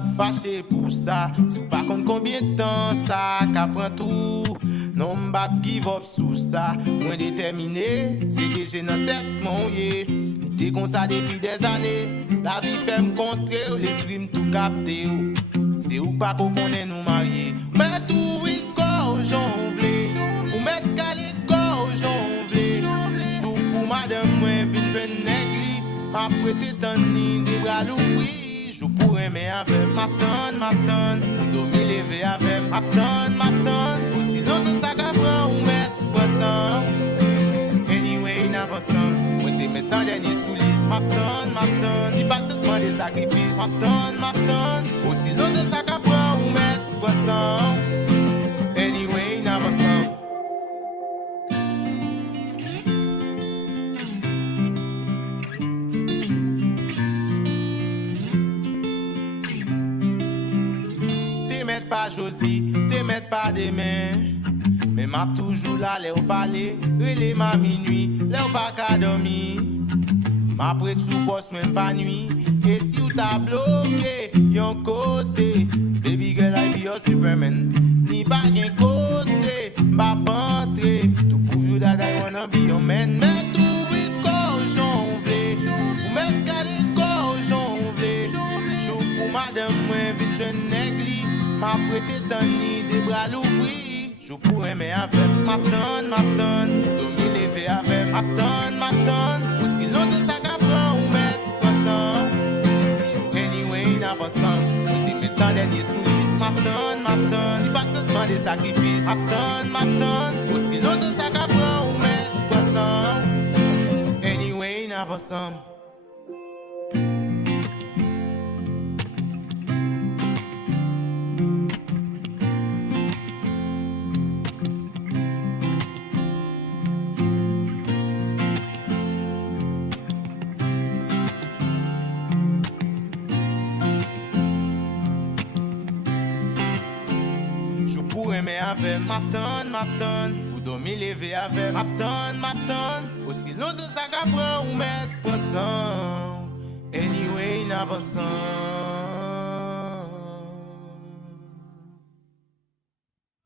pas fâché pour ça. Si vous pas compte combien de temps ça qu'apprend tout. Non, m'pas give up sous ça. Moins déterminé, c'est que j'ai dans tête mon yé. J'étais comme ça depuis des années. La vie fait me contrer, l'esprit me tout capté. C'est ou pas qu'on connaît nous marier. Mais tout oui, corps j'envlé. Ou mettre calé corps j'envlé. Joue pour madame, moi, vine jeune négli. M'a prêté tant ni des bras l'ouvri. Joue pour aimer avec ma tonne. Pour dormir lever avec ma tonne. Aussi longtemps ça qu'après ou mettre poisson. Anyway, n'a pas somme. Moi t'es mettant dernier sous liste. Ma tonne. Si pas ce des sacrifices. Ma tonne. Aussi longtemps ça qu'après ou mettre poisson. Anyway, n'a pas somme. Pas jodi, te mettre pas demain. Mais m'a toujours là, les au palais, relais ma minuit, les au pas qu'à dormir. M'a prête sous poste, même pas nuit. Et si ou t'as bloqué, yon côté, baby girl, I be your Superman. Ni pas gen côté, m'a pas entré. Tout pour you that I wanna be your man. Mais tout oui, j'en vais. Ou mettre calé, j'en vais. Joue pour madame, moi, vite jeune négli. M'a prêté tant ni des bras l'ouvri. Je pourrais aimer avec ma tonne. Dormir lever avec ma tonne. Aussi longtemps ça qu'apprend ou mettre poisson. Anyway, n'a pas somme. Ou t'es mettant dernier sous liste. Ma tonne. Si pas seulement des sacrifices. Ma tonne. Aussi longtemps ça qu'apprend ou mettre poisson. Anyway, n'a pas somme. Mais avec ma tonne, pour dormir lever avec ma tonne. Aussi longtemps ça qu'apprend ou mettre poisson. Anyway, n'a pas somme.